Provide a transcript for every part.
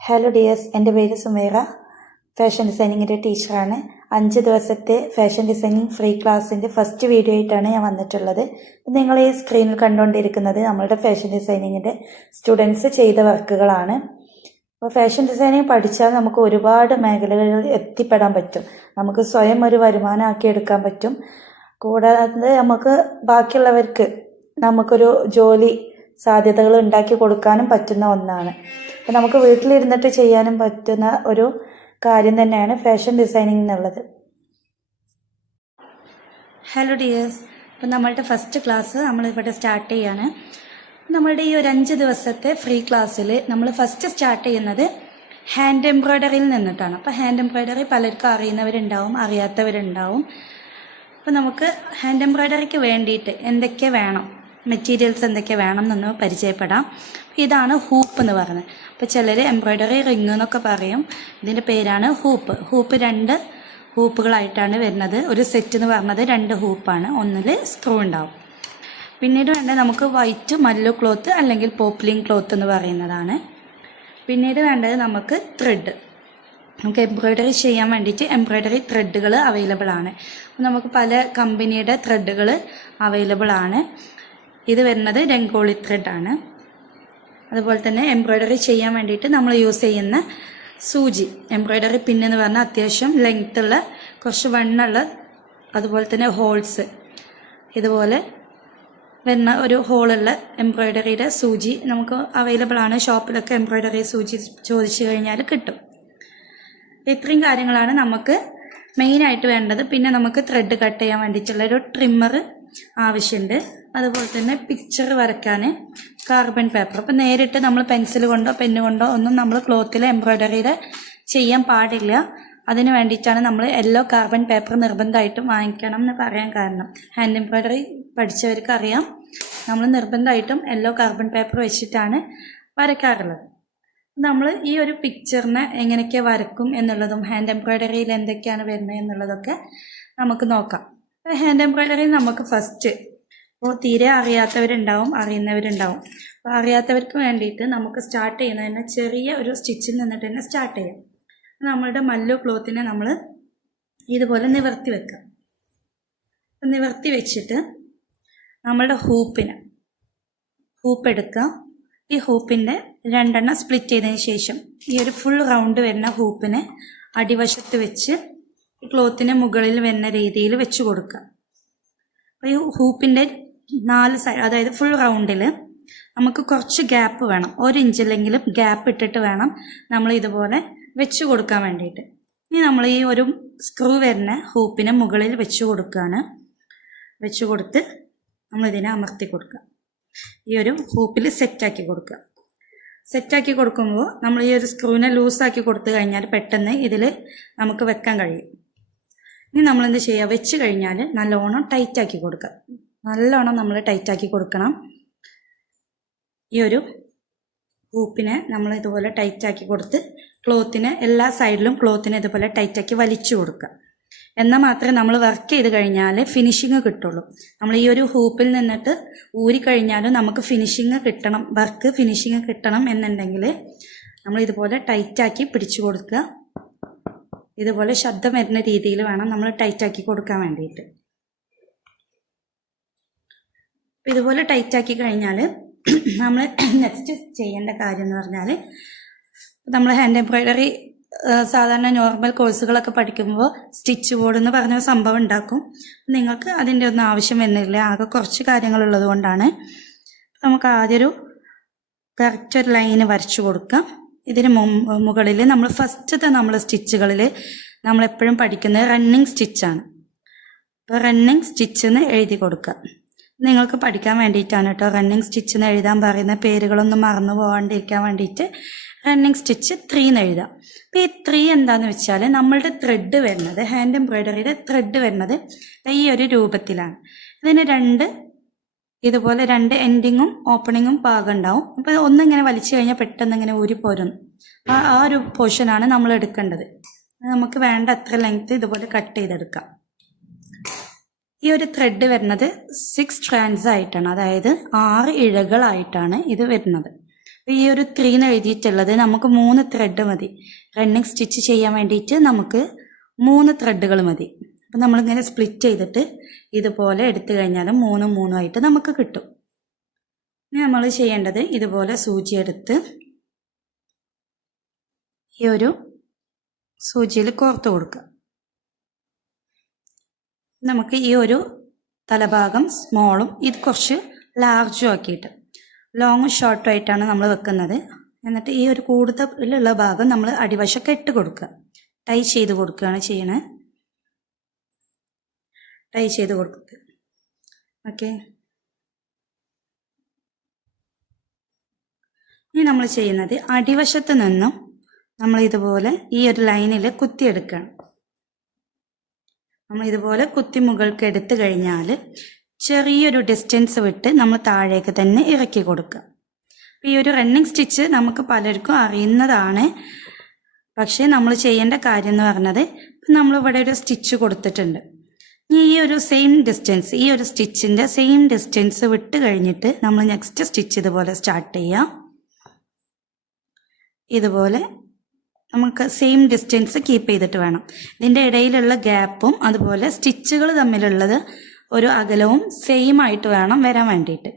Hello dears, എൻ്റെ പേര് Sumaira. Fashion ഡിസൈനിങ്ങിൻ്റെ ടീച്ചറാണ്. 5 ദിവസത്തെ ഫാഷൻ ഡിസൈനിങ് ഫ്രീ ക്ലാസ്സിൻ്റെ ഫസ്റ്റ് വീഡിയോ ആയിട്ടാണ് ഞാൻ വന്നിട്ടുള്ളത്. നിങ്ങൾ ഈ സ്ക്രീനിൽ കണ്ടുകൊണ്ടിരിക്കുന്നത് നമ്മളുടെ ഫാഷൻ ഡിസൈനിങ്ങിൻ്റെ സ്റ്റുഡൻസ് ചെയ്ത വർക്കുകളാണ്. അപ്പോൾ ഫാഷൻ ഡിസൈനിങ് പഠിച്ചാൽ നമുക്ക് ഒരുപാട് മേഖലകളിൽ എത്തിപ്പെടാൻ പറ്റും. നമുക്ക് സ്വയം ഒരു വരുമാനമാക്കി എടുക്കാൻ പറ്റും. കൂടാതെ നമുക്ക് ബാക്കിയുള്ളവർക്ക് നമുക്കൊരു ജോലി സാധ്യതകൾ ഉണ്ടാക്കി കൊടുക്കാനും പറ്റുന്ന ഒന്നാണ്. അപ്പോൾ നമുക്ക് വീട്ടിലിരുന്നിട്ട് ചെയ്യാനും പറ്റുന്ന ഒരു കാര്യം തന്നെയാണ് ഫാഷൻ ഡിസൈനിങ് എന്നുള്ളത്. ഹലോ ഡിയേഴ്സ്, അപ്പോൾ നമ്മളുടെ ഫസ്റ്റ് ക്ലാസ് നമ്മളിവിടെ സ്റ്റാർട്ട് ചെയ്യാണ്. നമ്മളുടെ ഈ ഒരു 5 ദിവസത്തെ ഫ്രീ ക്ലാസ്സിൽ നമ്മൾ ഫസ്റ്റ് സ്റ്റാർട്ട് ചെയ്യുന്നത് ഹാൻഡ് എംബ്രോയ്ഡറിയിൽ നിന്നിട്ടാണ്. അപ്പോൾ ഹാൻഡ് എംബ്രോയ്ഡറി പലർക്കും അറിയുന്നവരുണ്ടാവും, അറിയാത്തവരുണ്ടാവും. അപ്പോൾ നമുക്ക് ഹാൻഡ് എംബ്രോയ്ഡറിക്ക് വേണ്ടിയിട്ട് എന്തൊക്കെ വേണം, മെറ്റീരിയൽസ് എന്തൊക്കെ വേണം എന്നൊന്ന് പരിചയപ്പെടാം. ഇതാണ് ഹൂപ്പ് എന്ന് പറയുന്നത്. അപ്പോൾ ചിലർ എംബ്രോയ്ഡറി റിങ് എന്നൊക്കെ പറയും. ഇതിൻ്റെ പേരാണ് ഹൂപ്പ്. ഹൂപ്പ് 2 ഹൂപ്പുകളായിട്ടാണ് വരുന്നത്. ഒരു സെറ്റ് എന്ന് പറഞ്ഞത് 2 ഹൂപ്പാണ്. ഒന്നിൽ സ്ക്രൂ ഉണ്ടാവും. പിന്നീട് വേണ്ടത് നമുക്ക് വൈറ്റ് മല്ലു ക്ലോത്ത് അല്ലെങ്കിൽ പോപ്ലിൻ ക്ലോത്ത് എന്ന് പറയുന്നതാണ്. പിന്നീട് വേണ്ടത് നമുക്ക് ത്രെഡ്. നമുക്ക് എംബ്രോയ്ഡറി ചെയ്യാൻ വേണ്ടിയിട്ട് എംബ്രോയ്ഡറി ത്രെഡുകൾ അവൈലബിൾ ആണ്. നമുക്ക് പല കമ്പനിയുടെ ത്രെഡുകൾ അവൈലബിൾ ആണ്. ഇത് വരുന്നത് രംഗോളി ത്രെഡാണ്. അതുപോലെ തന്നെ എംബ്രോയ്ഡറി ചെയ്യാൻ വേണ്ടിയിട്ട് നമ്മൾ യൂസ് ചെയ്യുന്ന സൂചി, എംബ്രോയ്ഡറി പിന്നെന്ന് പറഞ്ഞാൽ അത്യാവശ്യം ലെങ്ത്തുള്ള, കുറച്ച് വണ്ണുള്ള, അതുപോലെ തന്നെ ഹോൾസ് ഇതുപോലെ വരുന്ന ഒരു ഹോളുള്ള എംബ്രോയ്ഡറിയുടെ സൂചി നമുക്ക് അവൈലബിൾ ആണ്. ഷോപ്പിലൊക്കെ എംബ്രോയ്ഡറി സൂചി ചോദിച്ചു കഴിഞ്ഞാൽ കിട്ടും. ഇത്രയും കാര്യങ്ങളാണ് നമുക്ക് മെയിനായിട്ട് വേണ്ടത്. പിന്നെ നമുക്ക് ത്രെഡ് കട്ട് ചെയ്യാൻ വേണ്ടിയിട്ടുള്ളൊരു ട്രിമ്മർ ആവശ്യമുണ്ട്. അതുപോലെ തന്നെ പിക്ചർ വരയ്ക്കാൻ കാർബൺ പേപ്പർ. അപ്പോൾ നേരിട്ട് നമ്മൾ പെൻസിൽ കൊണ്ടോ പെന്ന് കൊണ്ടോ ഒന്നും നമ്മൾ ക്ലോത്തിൽ എംബ്രോയ്ഡറിയുടെ ചെയ്യാൻ പാടില്ല. അതിന് വേണ്ടിയിട്ടാണ് നമ്മൾ യെല്ലോ കാർബൺ പേപ്പർ നിർബന്ധമായിട്ടും വാങ്ങിക്കണം എന്ന് പറയാൻ കാരണം. ഹാൻഡ് എംബ്രോയ്ഡറി പഠിച്ചവർക്ക് അറിയാം, നമ്മൾ നിർബന്ധമായിട്ടും യെല്ലോ കാർബൺ പേപ്പർ വെച്ചിട്ടാണ് വരയ്ക്കാറുള്ളത്. നമ്മൾ ഈ ഒരു പിക്ചറിനെ എങ്ങനെയൊക്കെ വരക്കും എന്നുള്ളതും ഹാൻഡ് എംബ്രോയ്ഡറിയിൽ എന്തൊക്കെയാണ് വരുന്നത് എന്നുള്ളതൊക്കെ നമുക്ക് നോക്കാം. ഹാൻഡ് എംബ്രോയ്ഡറി നമുക്ക് ഫസ്റ്റ്, അപ്പോൾ തീരെ അറിയാത്തവരുണ്ടാവും, അറിയുന്നവരുണ്ടാവും. അപ്പോൾ അറിയാത്തവർക്ക് വേണ്ടിയിട്ട് നമുക്ക് സ്റ്റാർട്ട് ചെയ്യുന്നതിന് ചെറിയ ഒരു സ്റ്റിച്ചിൽ നിന്നിട്ട് തന്നെ സ്റ്റാർട്ട് ചെയ്യാം. നമ്മളുടെ മല്ലു ക്ലോത്തിനെ നമ്മൾ ഇതുപോലെ നിവർത്തി വെക്കാം. നിവർത്തി വെച്ചിട്ട് നമ്മളുടെ ഹൂപ്പ് എടുക്കുക. ഈ ഹൂപ്പിൻ്റെ 2 സ്പ്ലിറ്റ് ചെയ്തതിന് ശേഷം ഈ ഒരു ഫുൾ റൗണ്ട് വരുന്ന ഹൂപ്പിനെ അടിവശത്ത് വെച്ച് ഈ ക്ലോത്തിന് മുകളിൽ വരുന്ന രീതിയിൽ വെച്ച് കൊടുക്കുക. അപ്പോൾ ഈ ഹൂപ്പിൻ്റെ 4 സൈഡ്, അതായത് ഫുൾ റൗണ്ടിൽ നമുക്ക് കുറച്ച് ഗ്യാപ്പ് വേണം. 1 ഇഞ്ചിലെങ്കിലും ഗ്യാപ്പ് ഇട്ടിട്ട് വേണം നമ്മൾ ഇതുപോലെ വെച്ച് കൊടുക്കാൻ വേണ്ടിയിട്ട്. ഇനി നമ്മൾ ഈ ഒരു സ്ക്രൂ വരുന്ന ഹൂപ്പിനെ മുകളിൽ വെച്ച് കൊടുക്കുകയാണ്. വെച്ച് കൊടുത്ത് നമ്മളിതിനെ അമർത്തി കൊടുക്കുക. ഈ ഒരു ഹൂപ്പിൽ സെറ്റാക്കി കൊടുക്കുക. സെറ്റാക്കി കൊടുക്കുമ്പോൾ നമ്മൾ ഈ ഒരു സ്ക്രൂവിനെ ലൂസാക്കി കൊടുത്തു കഴിഞ്ഞാൽ പെട്ടെന്ന് ഇതിൽ നമുക്ക് വെക്കാൻ കഴിയും. ഇനി നമ്മളെന്ത് ചെയ്യുക, വെച്ച് കഴിഞ്ഞാൽ നല്ലോണം ടൈറ്റാക്കി കൊടുക്കുക. നല്ലോണം നമ്മൾ ടൈറ്റാക്കി കൊടുക്കണം. ഈ ഒരു ഹൂപ്പിനെ നമ്മൾ ഇതുപോലെ ടൈറ്റാക്കി കൊടുത്ത് ക്ലോത്തിനെ എല്ലാ സൈഡിലും ക്ലോത്തിനെ ഇതുപോലെ ടൈറ്റാക്കി വലിച്ചു കൊടുക്കുക. എന്നാൽ മാത്രമേ നമ്മൾ വർക്ക് ചെയ്ത് കഴിഞ്ഞാൽ ഫിനിഷിങ് കിട്ടുള്ളൂ. നമ്മൾ ഈ ഒരു ഹൂപ്പിൽ നിന്നിട്ട് ഊരിക്കഴിഞ്ഞാലും നമുക്ക് ഫിനിഷിങ് കിട്ടണം, വർക്ക് ഫിനിഷിങ് കിട്ടണം എന്നുണ്ടെങ്കിൽ നമ്മൾ ഇതുപോലെ ടൈറ്റാക്കി പിടിച്ചു കൊടുക്കുക. ഇതുപോലെ ശബ്ദം വരുന്ന രീതിയിൽ വേണം നമ്മൾ ടൈറ്റാക്കി കൊടുക്കാൻ വേണ്ടിയിട്ട്. ഇതുപോലെ ടൈറ്റാക്കി കഴിഞ്ഞാൽ നമ്മൾ നെക്സ്റ്റ് ചെയ്യേണ്ട കാര്യം എന്ന് പറഞ്ഞാൽ, നമ്മൾ ഹാൻഡ് എംബ്രോയ്ഡറി സാധാരണ നോർമൽ കോഴ്സുകളൊക്കെ പഠിക്കുമ്പോൾ സ്റ്റിച്ച് ബോർഡ് എന്ന് പറഞ്ഞ സംഭവം ഉണ്ടാക്കും. നിങ്ങൾക്ക് അതിൻ്റെ ഒന്നും ആവശ്യം വരുന്നില്ല, ആകെ കുറച്ച് കാര്യങ്ങളുള്ളത് കൊണ്ടാണ്. നമുക്ക് ആദ്യം കറക്റ്റ് ഒരു ലൈന് വരച്ചു കൊടുക്കാം. ഇതിന് മുകളിൽ നമ്മൾ ഫസ്റ്റത്തെ നമ്മൾ സ്റ്റിച്ചുകളിൽ നമ്മളെപ്പോഴും പഠിക്കുന്നത് റണ്ണിങ് സ്റ്റിച്ചാണ്. അപ്പോൾ റണ്ണിങ് സ്റ്റിച്ച് എന്ന് എഴുതി കൊടുക്കുക. നിങ്ങൾക്ക് പഠിക്കാൻ വേണ്ടിയിട്ടാണ് കേട്ടോ റണ്ണിങ് സ്റ്റിച്ച് എന്ന് എഴുതാൻ പറയുന്ന. പേരുകളൊന്നും മറന്നു പോകാണ്ടിരിക്കാൻ വേണ്ടിയിട്ട് റണ്ണിങ് സ്റ്റിച്ച് 3 എന്ന് എഴുതാം. അപ്പോൾ ഈ 3 എന്താണെന്ന് വെച്ചാൽ നമ്മളുടെ ത്രെഡ് വരുന്നത്, ഹാൻഡ് എംബ്രോയ്ഡറിയുടെ ത്രെഡ് വരുന്നത് ഈ ഒരു രൂപത്തിലാണ്. ഇതിന് ഇതുപോലെ 2 എൻഡിങ്ങും ഓപ്പണിങ്ങും ഭാഗം ഉണ്ടാവും. അപ്പോൾ ഒന്നിങ്ങനെ വലിച്ചു കഴിഞ്ഞാൽ പെട്ടെന്ന് ഇങ്ങനെ ഊരിപ്പോരുന്നു. ആ ഒരു പോർഷനാണ് നമ്മൾ എടുക്കേണ്ടത്. നമുക്ക് വേണ്ട അത്ര ലെങ്ത് ഇതുപോലെ കട്ട് ചെയ്തെടുക്കാം. ഈ ഒരു ത്രെഡ് വരുന്നത് 6 സ്ട്രാൻഡ്സ് ആയിട്ടാണ്, അതായത് 6 ഇഴകളായിട്ടാണ് ഇത് വരുന്നത്. ഈ ഒരു 3 എന്ന് എഴുതിയിട്ടുള്ളത് നമുക്ക് 3 ത്രെഡ് മതി. റണ്ണിങ് സ്റ്റിച്ച് ചെയ്യാൻ വേണ്ടിയിട്ട് നമുക്ക് 3 ത്രെഡുകൾ മതി. അപ്പം നമ്മളിങ്ങനെ സ്പ്ലിറ്റ് ചെയ്തിട്ട് ഇതുപോലെ എടുത്തു കഴിഞ്ഞാൽ 3 3 ആയിട്ട് നമുക്ക് കിട്ടും. ഇനി നമ്മൾ ചെയ്യേണ്ടത് ഇതുപോലെ സൂചി എടുത്ത് ഈ ഒരു സൂചിയിൽ കോർത്ത് കൊടുക്കുക. നമുക്ക് ഈ ഒരു തലഭാഗം സ്മോളും ഇത് കുറച്ച് ലാർജും ആക്കിയിട്ട് ലോങ്ങും ഷോർട്ടും ആയിട്ടാണ് നമ്മൾ വെക്കുന്നത്. എന്നിട്ട് ഈ ഒരു കൂടുതലുള്ള ഭാഗം നമ്മൾ അടിവശമൊക്കെ ഇട്ട് കൊടുക്കുക. ടൈ ചെയ്ത് കൊടുക്കുകയാണ് ചെയ്യണത്. ടൈ ചെയ്ത് കൊടുക്കുക. ഓക്കെ. ഇനി നമ്മൾ ചെയ്യുന്നത് അടിവശത്ത് നിന്നും നമ്മൾ ഇതുപോലെ ഈ ഒരു ലൈനിൽ കുത്തിയെടുക്കുകയാണ്. നമ്മൾ ഇതുപോലെ കുത്തി മുകൾക്ക് എടുത്തു കഴിഞ്ഞാൽ ചെറിയൊരു ഡിസ്റ്റൻസ് വിട്ട് നമ്മൾ താഴേക്ക് തന്നെ ഇറക്കി കൊടുക്കുക. ഈ ഒരു റണ്ണിങ് സ്റ്റിച്ച് നമുക്ക് പലർക്കും അറിയുന്നതാണ്. പക്ഷേ നമ്മൾ ചെയ്യേണ്ട കാര്യം എന്ന് പറഞ്ഞത് നമ്മളിവിടെ ഒരു സ്റ്റിച്ച് കൊടുത്തിട്ടുണ്ട്. ഈ ഒരു സെയിം ഡിസ്റ്റൻസ്, ഈ ഒരു സ്റ്റിച്ചിൻ്റെ സെയിം ഡിസ്റ്റൻസ് വിട്ട് കഴിഞ്ഞിട്ട് നമ്മൾ നെക്സ്റ്റ് സ്റ്റിച്ച് ഇതുപോലെ സ്റ്റാർട്ട് ചെയ്യാം. ഇതുപോലെ നമുക്ക് സെയിം ഡിസ്റ്റൻസ് കീപ്പ് ചെയ്തിട്ട് വേണം. ഇതിൻ്റെ ഇടയിലുള്ള ഗ്യാപ്പും അതുപോലെ സ്റ്റിച്ചുകൾ തമ്മിലുള്ളത് ഒരു അകലവും സെയിം ആയിട്ട് വേണം വരാൻ വേണ്ടിയിട്ട്.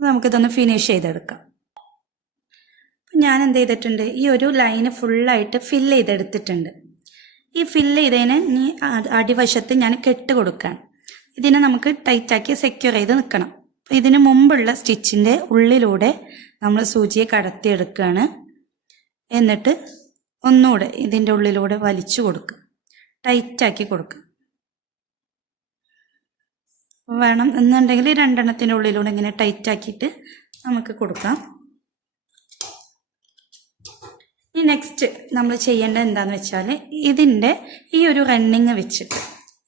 നമുക്കിതൊന്ന് ഫിനിഷ് ചെയ്തെടുക്കാം. ഞാൻ എന്ത് ചെയ്തിട്ടുണ്ട്, ഈ ഒരു ലൈന് ഫുള്ളായിട്ട് ഫില്ല് ചെയ്തെടുത്തിട്ടുണ്ട്. ഈ ഫില്ല് ചെയ്തതിന് ഇനി അടിവശത്ത് ഞാൻ കെട്ട് കൊടുക്കുകയാണ്. ഇതിനെ നമുക്ക് ടൈറ്റാക്കി സെക്യൂർ ചെയ്ത് നിൽക്കണം. ഇതിന് മുമ്പുള്ള സ്റ്റിച്ചിൻ്റെ ഉള്ളിലൂടെ നമ്മൾ സൂചിയെ കടത്തിയെടുക്കുകയാണ്. എന്നിട്ട് ഒന്നുകൂടെ ഇതിൻ്റെ ഉള്ളിലൂടെ വലിച്ചു കൊടുക്കുക, ടൈറ്റാക്കി കൊടുക്കുക. വേണം എന്നുണ്ടെങ്കിൽ 2 ഉള്ളിലൂടെ ഇങ്ങനെ ടൈറ്റാക്കിയിട്ട് നമുക്ക് കൊടുക്കാം. ഇനി നെക്സ്റ്റ് നമ്മൾ ചെയ്യേണ്ടത് എന്താണെന്ന് വെച്ചാൽ ഇതിൻ്റെ ഈ ഒരു റണ്ണിങ് വെച്ചിട്ട്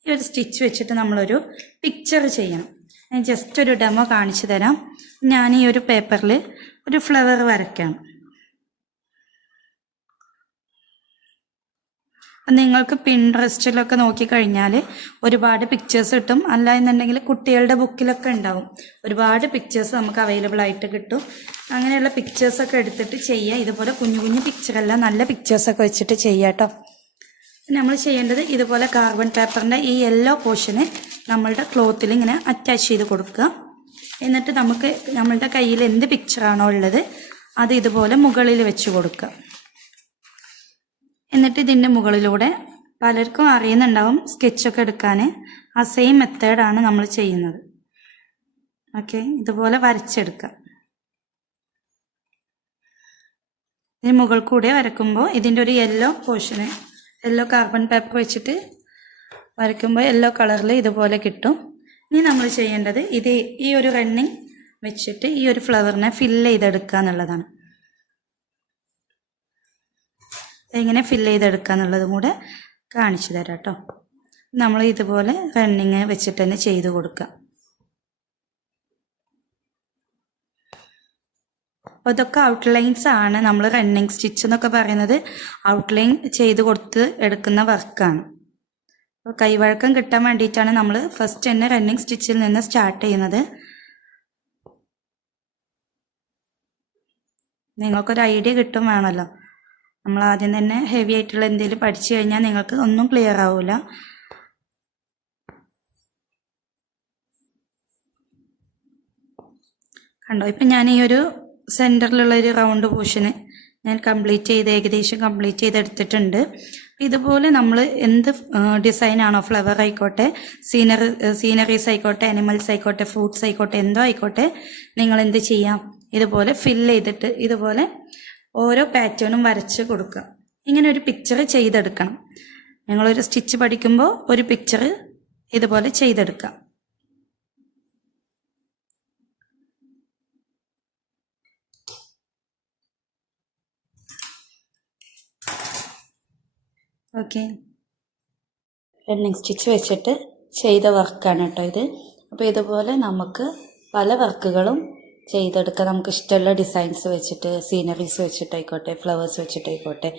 ഈ ഒരു സ്റ്റിച്ച് വെച്ചിട്ട് നമ്മളൊരു പിക്ചർ ചെയ്യണം. ഞാൻ ജസ്റ്റ് ഒരു ഡെമോ കാണിച്ചു തരാം. ഞാൻ ഈ ഒരു പേപ്പറിൽ ഒരു ഫ്ലവർ വരയ്ക്കാം. നിങ്ങൾക്ക് പിൻട്രസ്റ്റിലൊക്കെ നോക്കിക്കഴിഞ്ഞാൽ ഒരുപാട് പിക്ചേഴ്സ് കിട്ടും. അല്ല എന്നുണ്ടെങ്കിൽ കുട്ടികളുടെ ബുക്കിലൊക്കെ ഉണ്ടാവും. ഒരുപാട് പിക്ചേഴ്സ് നമുക്ക് അവൈലബിൾ ആയിട്ട് കിട്ടും. അങ്ങനെയുള്ള പിക്ചേഴ്സൊക്കെ എടുത്തിട്ട് ചെയ്യുക. ഇതുപോലെ കുഞ്ഞു കുഞ്ഞു പിക്ചറല്ല, നല്ല പിക്ചേഴ്സൊക്കെ വെച്ചിട്ട് ചെയ്യുക കേട്ടോ. നമ്മൾ ചെയ്യേണ്ടത് ഇതുപോലെ കാർബൺ പേപ്പറിൻ്റെ ഈ യെല്ലോ പോർഷന് നമ്മളുടെ ക്ലോത്തിൽ ഇങ്ങനെ അറ്റാച്ച് ചെയ്ത് കൊടുക്കുക. എന്നിട്ട് നമുക്ക് നമ്മളുടെ കയ്യിൽ എന്ത് പിക്ചറാണോ ഉള്ളത് അത് ഇതുപോലെ മുകളിൽ വെച്ച് കൊടുക്കുക. എന്നിട്ട് ഇതിൻ്റെ മുകളിലൂടെ പലർക്കും അറിയുന്നുണ്ടാവും സ്കെച്ചൊക്കെ എടുക്കാൻ. ആ സെയിം മെത്തേഡാണ് നമ്മൾ ചെയ്യുന്നത്. ഓക്കെ, ഇതുപോലെ വരച്ചെടുക്കുക. ഇതിന് മുകൾ കൂടെ വരയ്ക്കുമ്പോൾ ഇതിൻ്റെ ഒരു യെല്ലോ പോർഷന്, യെല്ലോ കാർബൺ പേപ്പർ വെച്ചിട്ട് വരയ്ക്കുമ്പോൾ യെല്ലോ കളറിൽ ഇതുപോലെ കിട്ടും. ഇനി നമ്മൾ ചെയ്യേണ്ടത് ഈ ഒരു റണ്ണിങ് വെച്ചിട്ട് ഈ ഒരു ഫ്ലവറിനെ ഫില്ല് ചെയ്തെടുക്കുക എന്നുള്ളതാണ്. എങ്ങനെ ഫില്ല് ചെയ്തെടുക്കുക എന്നുള്ളതും കൂടെ കാണിച്ചു തരാം കേട്ടോ. നമ്മൾ ഇതുപോലെ റണ്ണിങ് വെച്ചിട്ട് തന്നെ ചെയ്ത് കൊടുക്കുക. അപ്പോൾ ഇതൊക്കെ ഔട്ട്ലൈൻസ് ആണ്. നമ്മൾ റണ്ണിങ് സ്റ്റിച്ച് എന്നൊക്കെ പറയുന്നത് ഔട്ട്ലൈൻ ചെയ്ത് കൊടുത്ത് എടുക്കുന്ന വർക്കാണ്. അപ്പോൾ കൈവഴക്കം കിട്ടാൻ വേണ്ടിയിട്ടാണ് നമ്മൾ ഫസ്റ്റ് തന്നെ റണ്ണിങ് സ്റ്റിച്ചിൽ നിന്ന് സ്റ്റാർട്ട് ചെയ്യുന്നത്. നിങ്ങൾക്കൊരു ഐഡിയ കിട്ടും വേണമല്ലോ. നമ്മൾ ആദ്യം തന്നെ ഹെവി ആയിട്ടുള്ള എന്തെങ്കിലും പഠിച്ചു കഴിഞ്ഞാൽ നിങ്ങൾക്ക് ഒന്നും ക്ലിയർ ആവില്ല. കണ്ടോ, ഇപ്പം ഞാൻ ഈ ഒരു സെൻറ്ററിലുള്ള ഒരു റൗണ്ട് പോർഷന് ഞാൻ ഏകദേശം കംപ്ലീറ്റ് ചെയ്തെടുത്തിട്ടുണ്ട്. ഇതുപോലെ നമ്മൾ എന്ത് ഡിസൈനാണോ, ഫ്ലവർ ആയിക്കോട്ടെ, സീനറീസ് ആയിക്കോട്ടെ, അനിമൽസ് ആയിക്കോട്ടെ, ഫ്രൂട്ട്സ് ആയിക്കോട്ടെ, എന്തോ ആയിക്കോട്ടെ, നിങ്ങൾ എന്ത് ചെയ്യാം, ഇതുപോലെ ഫില്ല് ചെയ്തിട്ട് ഇതുപോലെ ഓരോ പാറ്റേണും വരച്ച് കൊടുക്കുക. ഇങ്ങനെ ഒരു പിക്ചർ ചെയ്തെടുക്കണം. നിങ്ങളൊരു സ്റ്റിച്ച് പഠിക്കുമ്പോൾ ഒരു പിക്ചർ ഇതുപോലെ ചെയ്തെടുക്കാം. ഓക്കെ, റണ്ണിങ് സ്റ്റിച്ച് വെച്ചിട്ട് ചെയ്ത വർക്കാണ് കേട്ടോ ഇത്. അപ്പോൾ ഇതുപോലെ നമുക്ക് പല വർക്കുകളും ചെയ്തെടുക്കുക. നമുക്ക് ഇഷ്ടമുള്ള ഡിസൈൻസ് വെച്ചിട്ട്, സീനറീസ് വെച്ചിട്ടായിക്കോട്ടെ, ഫ്ലവേഴ്സ് വെച്ചിട്ടായിക്കോട്ടെ,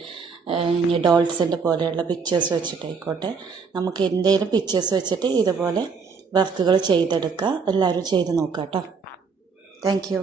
ഇനി ഡോൾസിൻ്റെ പോലെയുള്ള പിക്ചേഴ്സ് വെച്ചിട്ടായിക്കോട്ടെ, നമുക്ക് എന്തെങ്കിലും പിക്ചേഴ്സ് വെച്ചിട്ട് ഇതുപോലെ വർക്കുകൾ ചെയ്തെടുക്കുക. എല്ലാവരും ചെയ്ത് നോക്കുക കേട്ടോ. Thank you.